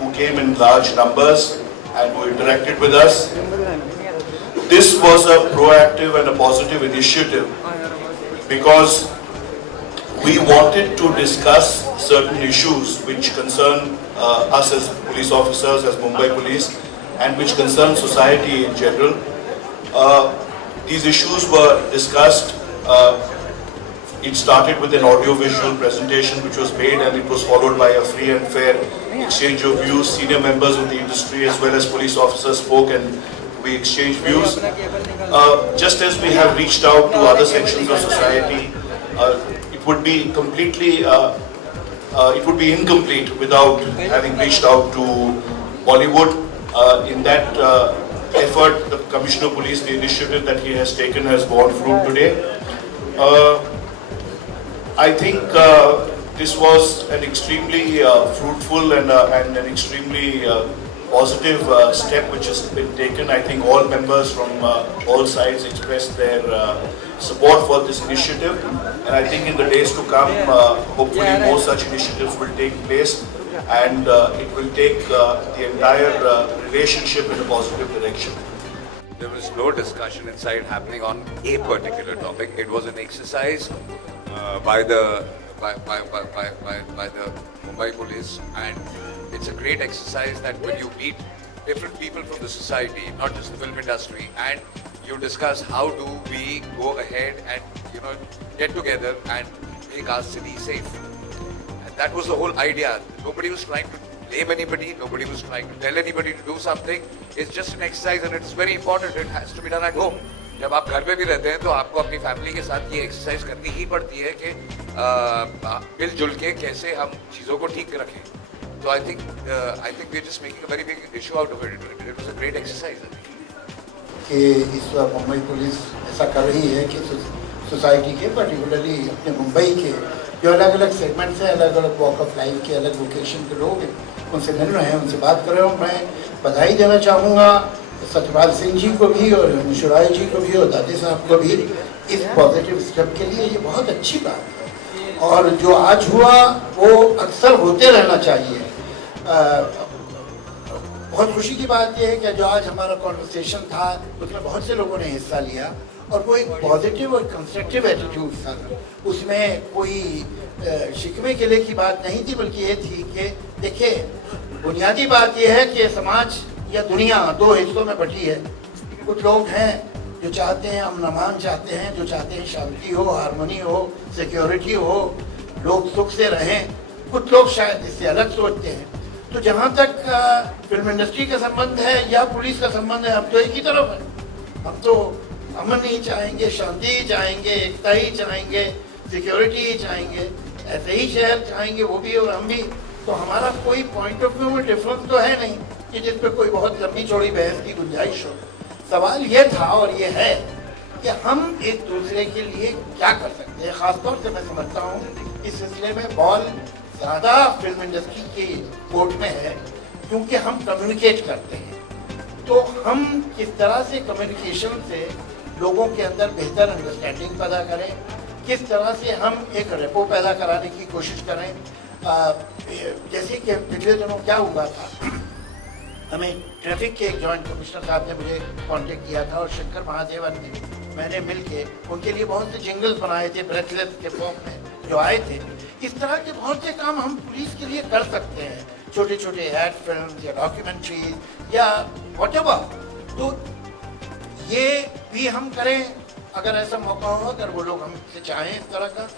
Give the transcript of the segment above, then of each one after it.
who came in large numbers and who interacted with us. This was a proactive and a positive initiative because we wanted to discuss certain issues which concern us as police officers, as Mumbai Police, and which concern society in general. These issues were discussed. It started with an audio-visual presentation which was made, and it was followed by a free and fair exchange of views. Senior members of the industry as well as police officers spoke and we exchanged views. Just as we have reached out to other sections of society, it would be incomplete without having reached out to Bollywood. In that effort, the Commissioner of Police, the initiative that he has taken has borne fruit today. I think this was an extremely fruitful and an extremely positive step which has been taken. I think all members from all sides expressed their support for this initiative, and I think in the days to come, hopefully more such initiatives will take place, and it will take the entire relationship in a positive direction. There was no discussion inside happening on a particular topic. It was an exercise by the Mumbai Police, and it's a great exercise that when you meet different people from the society, not just the film industry, and you discuss how do we go ahead and get together and make our city safe. And that was the whole idea. Nobody was trying to blame anybody, nobody was trying to tell anybody to do something. It's just an exercise and it's very important. It has to be done at home. जब आप घर पे भी रहते हैं तो आपको अपनी फैमिली के साथ ये एक्सरसाइज करनी ही पड़ती है कि मिलजुल के कैसे हम चीज़ों को ठीक रखें. So I think we're just making a very big issue out of it. It was a great exercise. कि इस वक्त मुंबई पुलिस ऐसा कर रही है कि सोसाइटी के पर्टिकुलरली अपने मुंबई के जो अलग अलग सेगमेंट्स हैं, अलग अलग वॉक ऑफ लाइफ के, अलग लोकेशन के लोग हैं, उनसे मिल रहे हैं, उनसे बात कर रहे हैं. मैं बधाई देना चाहूँगा सत्यपाल सिंह जी को भी और मुशराय जी को भी और दादी साहब को भी इस पॉजिटिव स्टेप के लिए. ये बहुत अच्छी बात है और जो आज हुआ वो अक्सर होते रहना चाहिए. बहुत खुशी की बात यह है कि जो आज हमारा कॉन्वर्सेशन था उसमें बहुत से लोगों ने हिस्सा लिया और वो एक पॉजिटिव और कंस्ट्रक्टिव एटीट्यूड था. उसमें कोई शिकवे गिले की बात नहीं थी, बल्कि ये थी कि देखिए बुनियादी बात यह है कि समाज या दुनिया दो हिस्सों में बटी है. कुछ लोग हैं जो चाहते हैं अमन अमान चाहते हैं, जो चाहते हैं शांति हो, हारमोनी हो, सिक्योरिटी हो, लोग सुख से रहें. कुछ लोग शायद इससे अलग सोचते हैं. तो जहाँ तक फिल्म इंडस्ट्री का संबंध है या पुलिस का संबंध है, हम तो एक ही तरफ है. हम तो अमन ही चाहेंगे, शांति ही चाहेंगे, एकता ही चाहेंगे, सिक्योरिटी ही चाहेंगे, ऐसे ही शहर चाहेंगे वो भी और हम भी. तो हमारा कोई पॉइंट ऑफ व्यू में डिफरेंस तो है नहीं कि जिस पे कोई बहुत लंबी चौड़ी बहस की गुंजाइश हो. सवाल ये था और ये है कि हम एक दूसरे के लिए क्या कर सकते हैं. खासतौर से मैं समझता हूँ इस सिलसिले में बॉल ज़्यादा फिल्म इंडस्ट्री के कोर्ट में है क्योंकि हम कम्युनिकेट करते हैं. तो हम किस तरह से कम्युनिकेशन से लोगों के अंदर बेहतर अंडरस्टैंडिंग पैदा करें, किस तरह से हम एक रेपो पैदा कराने की कोशिश करें. जैसे कि पिछले दिनों क्या हुआ था, हमें ट्रैफिक के एक जॉइंट कमिश्नर साहब ने मुझे कांटेक्ट किया था और शंकर महादेवन ने मैंने मिलके उनके लिए बहुत से जिंगल्स बनाए थे ब्रेथलेस के फॉर्म में जो आए थे. इस तरह के बहुत से काम हम पुलिस के लिए कर सकते हैं, छोटे छोटे एड फिल्म या डॉक्यूमेंट्री या व्हाटएवर. तो ये भी हम करें अगर ऐसा मौका हो, अगर वो लोग हमसे चाहें इस तरह का,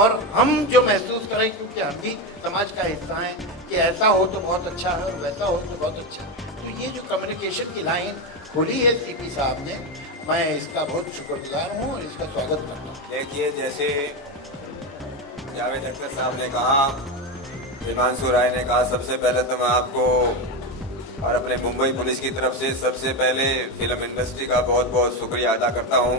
और हम जो महसूस करें क्योंकि हम भी समाज का हिस्सा हैं कि ऐसा हो तो बहुत अच्छा है और वैसा हो तो बहुत अच्छा है. तो ये जो कम्युनिकेशन की लाइन खोली है सीपी साहब ने, मैं इसका बहुत शुक्रगुजार हूँ और इसका स्वागत करता हूँ. देखिए, जैसे जावेद अख्तर साहब ने कहा, हिमांशु राय ने कहा, सबसे पहले तो मैं आपको और अपने मुंबई पुलिस की तरफ से सबसे पहले फिल्म इंडस्ट्री का बहुत बहुत शुक्रिया अदा करता हूँ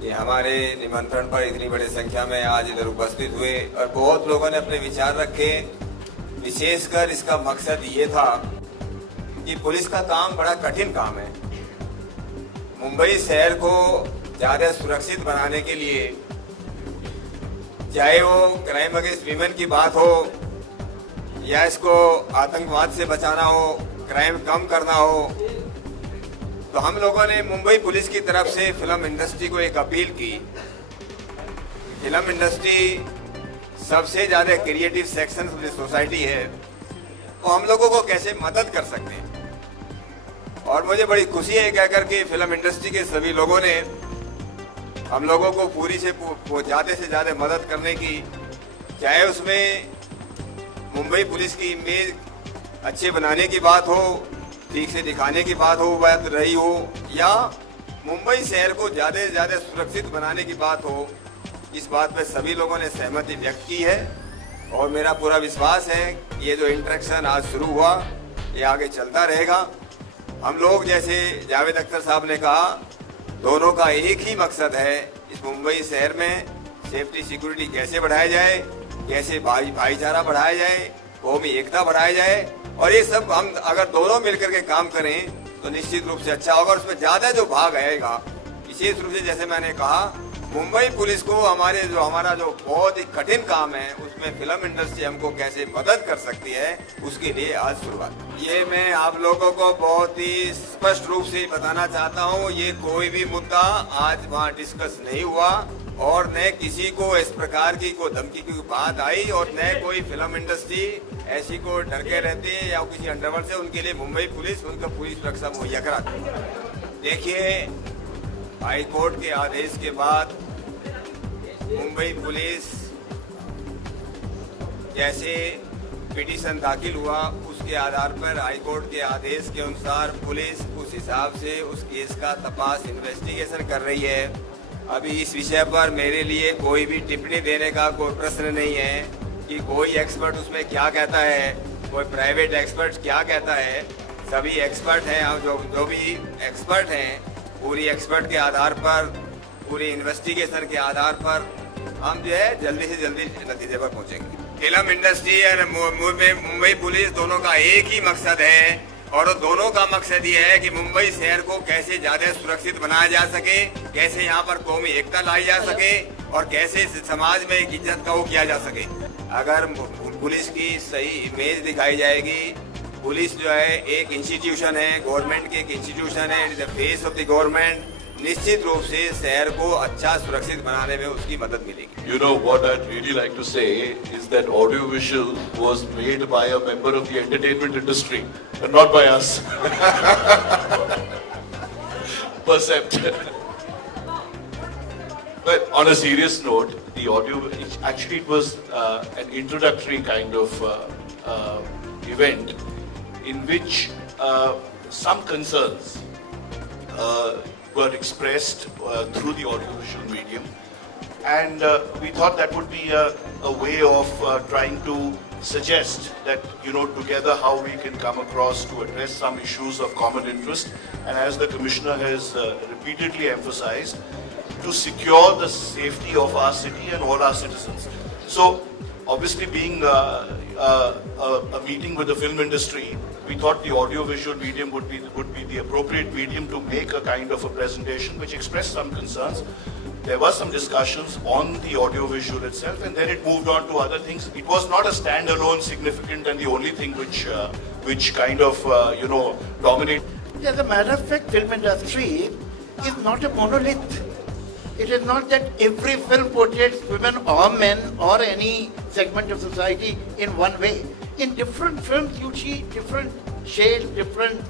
कि हमारे निमंत्रण पर इतनी बड़ी संख्या में आज इधर उपस्थित हुए और बहुत लोगों ने अपने विचार रखे. विशेषकर इसका मकसद ये था कि पुलिस का काम बड़ा कठिन काम है. मुंबई शहर को ज़्यादा सुरक्षित बनाने के लिए, चाहे वो क्राइम अगेंस्ट वीमेन की बात हो या इसको आतंकवाद से बचाना हो, क्राइम कम करना हो, तो हम लोगों ने मुंबई पुलिस की तरफ से फिल्म इंडस्ट्री को एक अपील की। फिल्म इंडस्ट्री सबसे ज़्यादा creative section of the society है, तो हम लोगों को कैसे मदद कर सकते हैं। और मुझे बड़ी खुशी है कह करके फिल्म इंडस्ट्री के सभी लोगों ने हम लोगों को पूरी से ज़्यादा से ज़्यादा मदद करने की, चाहे उसमें मुंबई पुलिस की इमेज अच्छे बनाने की बात हो, ठीक से दिखाने की बात हो, बात रही हो, या मुंबई शहर को ज़्यादा से ज़्यादा सुरक्षित बनाने की बात हो, इस बात पे सभी लोगों ने सहमति व्यक्त की है। और मेरा पूरा विश्वास है कि ये जो इंटरेक्शन आज शुरू हुआ ये आगे चलता रहेगा। हम लोग जैसे जावेद अख्तर साहब ने कहा, दोनों का एक ही मकसद है, इस मुंबई शहर में सेफ्टी सिक्योरिटी कैसे बढ़ाया जाए, कैसे भाईचारा बढ़ाया जाए, कौमी एकता बढ़ाया जाए। और ये सब हम अगर दोनों मिलकर के काम करें तो निश्चित रूप से अच्छा होगा। और उसमें ज़्यादा जो भाग आएगा, विशेष रूप से जैसे मैंने कहा, मुंबई पुलिस को हमारा जो बहुत ही कठिन काम है, उसमें फिल्म इंडस्ट्री हमको कैसे मदद कर सकती है, उसके लिए आज शुरुआत। ये मैं आप लोगों को बहुत ही स्पष्ट रूप से बताना चाहता हूँ, ये कोई भी मुद्दा आज वहाँ डिस्कस नहीं हुआ और न किसी को इस प्रकार की कोई धमकी की बात आई, और न कोई फिल्म इंडस्ट्री ऐसी को डर के रहती है या किसी अंडरवर्ल्ड से। उनके लिए मुंबई पुलिस उनका पूरी सुरक्षा मुहैया कराती है। देखिए, हाई कोर्ट के आदेश के बाद मुंबई पुलिस जैसे पिटीशन दाखिल हुआ, उसके आधार पर हाई कोर्ट के आदेश के अनुसार पुलिस उस हिसाब से उस केस का तपास इन्वेस्टिगेशन कर रही है। अभी इस विषय पर मेरे लिए कोई भी टिप्पणी देने का कोई प्रश्न नहीं है कि कोई एक्सपर्ट उसमें क्या कहता है, कोई प्राइवेट एक्सपर्ट क्या कहता है। सभी एक्सपर्ट हैं, जो भी एक्सपर्ट हैं, पूरी एक्सपर्ट के आधार पर, पूरी इन्वेस्टिगेशन के आधार पर हम जो है जल्दी से जल्दी नतीजे पर पहुंचेंगे। फिल्म इंडस्ट्री और मुंबई पुलिस दोनों का एक ही मकसद है, और दोनों का मकसद ये है कि मुंबई शहर को कैसे ज्यादा सुरक्षित बनाया जा सके, कैसे यहाँ पर कौमी एकता लाई जा सके, और कैसे समाज में एक इज्जत का वो किया जा सके। अगर पुलिस की सही इमेज दिखाई जाएगी, पुलिस जो है एक इंस्टीट्यूशन है, गवर्नमेंट की एक इंस्टीट्यूशन है, it is the face of the government, निश्चित रूप से शहर को अच्छा सुरक्षित बनाने में उसकी मदद मिलेगी। You know what I'd really like to say is that audiovisual was made by a member of the entertainment industry and not by us. Percept. But on a serious note, the audio, actually it was an introductory kind of event in which some concerns were expressed through the audiovisual medium, and we thought that would be a way of trying to suggest that, you know, together how we can come across to address some issues of common interest, and as the Commissioner has repeatedly emphasized, to secure the safety of our city and all our citizens. So obviously being a meeting with the film industry, we thought the audio-visual medium would be the appropriate medium to make a kind of a presentation which expressed some concerns. There were some discussions on the audio-visual itself, and then it moved on to other things. It was not a standalone, significant, and the only thing which kind of dominated. As a matter of fact, film industry is not a monolith. It is not that every film portrays women or men or any segment of society in one way. In different films, you see different shades, different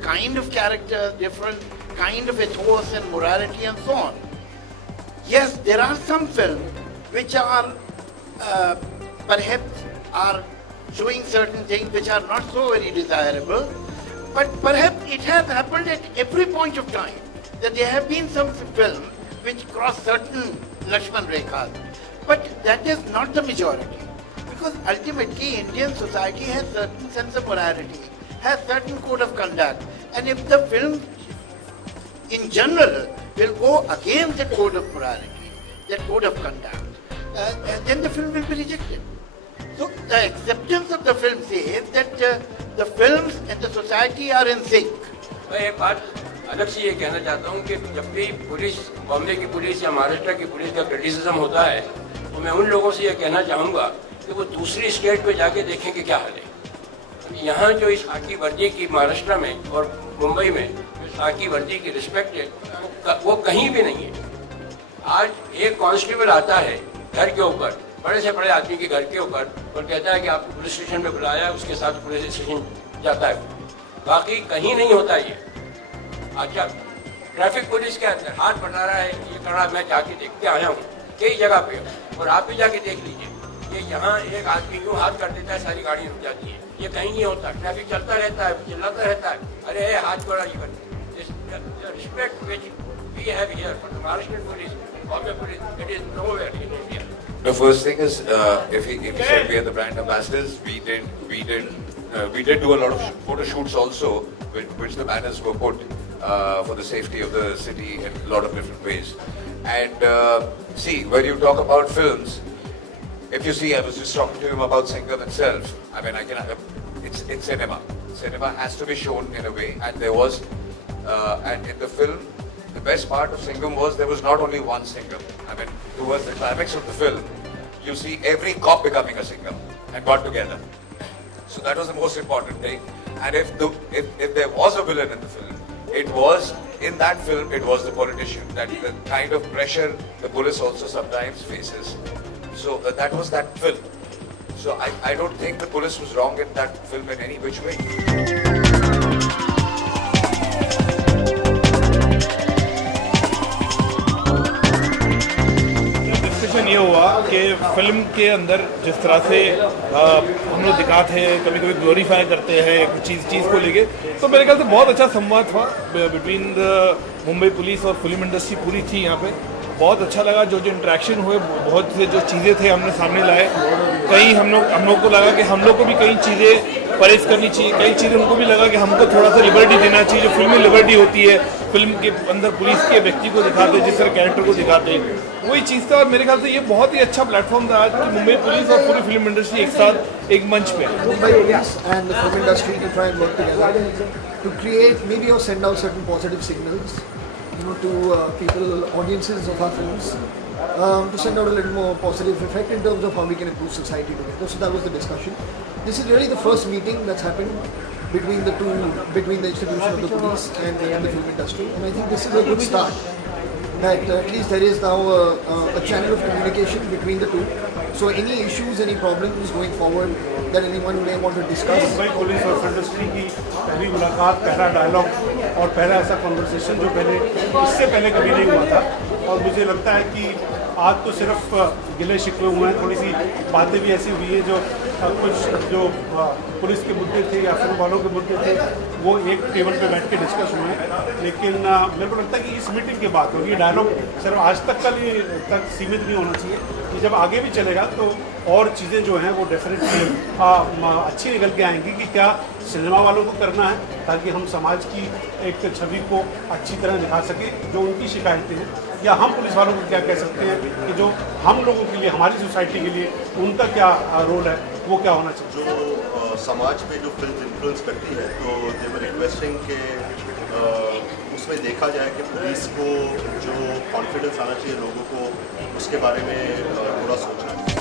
kind of characters, different kind of ethos and morality and so on. Yes, there are some films which are perhaps are showing certain things which are not so very desirable, but perhaps it has happened at every point of time that there have been some films which cross certain Lakshman Rekhas, but that is not the majority. Because ultimately Indian society has certain sense of morality, has certain code of conduct, and if the film in general will go against that code of morality, that code of conduct, then the film will be rejected. So the acceptance of the film says that the films and the society are in sync. मैं एक बात अलग से ये कहना चाहता हूँ कि जब भी पुलिस, बॉम्बे की पुलिस या महाराष्ट्र की पुलिस का क्रिटिसिज्म होता है, तो मैं उन लोगों से ये कहना चाहूँगा कि वो दूसरी स्टेट में जाके देखें कि क्या हाल है। यहाँ जो इस खाकी वर्दी की महाराष्ट्र में और मुंबई में जो खाकी वर्दी की रिस्पेक्ट है वो कहीं भी नहीं है। आज एक कांस्टेबल आता है घर के ऊपर, बड़े से बड़े आदमी के घर के ऊपर, और कहता है कि आपको पुलिस स्टेशन में बुलाया, उसके साथ पुलिस स्टेशन जाता है। बाकी कहीं नहीं होता ये। अच्छा, ट्रैफिक पुलिस के अंदर हाथ बढ़ा रहा है, ये कर रहा, मैं जाके देख के आया हूँ कई जगह पे, और आप भी जाके देख लीजिए कि यहाँ एक आदमी यूँ हाथ कर देता है, सारी गाड़ी रुक जाती है। ये कहीं नहीं होता, ट्रैफिक चलता रहता है, चिल्लाता रहता है, अरे हाथ बढ़ा ये कर। Respect which we have here for the Maharashtrian police, Bombay police, it is nowhere in India. The first thing is, if you said we are the brand ambassadors, we did do a lot of photo shoots also, which the banners were put for the safety of the city in a lot of different ways. And see, when you talk about films, if you see, I was just talking to him about Singham itself. I mean, it's cinema. Cinema has to be shown in a way, and there was, and in the film, the best part of Singham was there was not only one Singham. I mean, towards the climax of the film, you see every cop becoming a Singham and got together. So that was the most important thing. And if there was a villain in the film, it was in that film. It was the politician. That the kind of pressure the police also sometimes faces. So that was that film. So I don't think the police was wrong in that film in any which way. Discussion ये हुआ कि film के अंदर जिस तरह से हम लोग दिखाते हैं, कभी कभी ग्लोरीफाई करते हैं चीज़ को लेके, तो मेरे ख्याल से बहुत अच्छा संवाद हुआ बिटवीन द मुंबई पुलिस और फिल्म इंडस्ट्री पूरी थी यहाँ पे। बहुत अच्छा लगा जो इंटरेक्शन हुए, बहुत से जो चीज़ें थे हमने सामने लाए। कहीं हम लोग को लगा कि हम लोग को भी कई चीज़ें परहेज करनी चाहिए, कई चीज़ें उनको भी लगा कि हमको थोड़ा सा लिबर्टी देना चाहिए। जो फिल्म में लिबर्टी होती है, फिल्म के अंदर पुलिस के व्यक्ति को दिखाते हैं, जिस तरह कैरेक्टर को दिखाते हैं, वही चीज़ था। और मेरे ख्याल से ये बहुत ही अच्छा प्लेटफॉर्म था आज कि मुंबई पुलिस और पूरी फिल्म इंडस्ट्री एक साथ एक मंच पे है। Mumbai police and the film industry to try and work together to create maybe or send out certain positive signals, to people, audiences of our films, to send out a little more positive effect in terms of how we can improve society together. So that was the discussion. This is really the first meeting that's happened between the institution of the police and the film industry, and I think this is a good start. That at least there is now a channel of communication between the two. So any issues, any problems going forward that anyone may want to discuss. Mumbai police और film industry की पहली मुलाकात, पहला dialogue और पहला ऐसा conversation जो इससे पहले कभी नहीं हुआ था। और मुझे लगता है कि आज तो सिर्फ गिले शिकवे हुए हैं, थोड़ी सी बातें भी ऐसी हुई है जो कुछ जो पुलिस के मुद्दे थे या फिल्म वालों के मुद्दे थे वो एक टेबल पे बैठ के डिस्कस हुए हैं। लेकिन मेरे को लगता है कि इस मीटिंग के बाद होगी, डायलॉग सिर्फ आज तक तक सीमित नहीं होना चाहिए। कि जब आगे भी चलेगा तो और चीज़ें जो हैं वो डेफिनेटली अच्छी निकल के आएंगी कि क्या सिनेमा वालों को करना है ताकि हम समाज की एक छवि को अच्छी तरह दिखा सकें जो उनकी शिकायतें हैं, या हम पुलिस वालों को क्या कह सकते हैं कि जो हम लोगों के लिए, हमारी सोसाइटी के लिए उनका क्या रोल है, वो क्या होना चाहिए। जो समाज पे जो फिल्म इन्फ्लुएंस करती है, तो दे वर रिक्वेस्टिंग के उसमें देखा जाए कि पुलिस को जो कॉन्फिडेंस आना चाहिए लोगों को, उसके बारे में थोड़ा सोचना।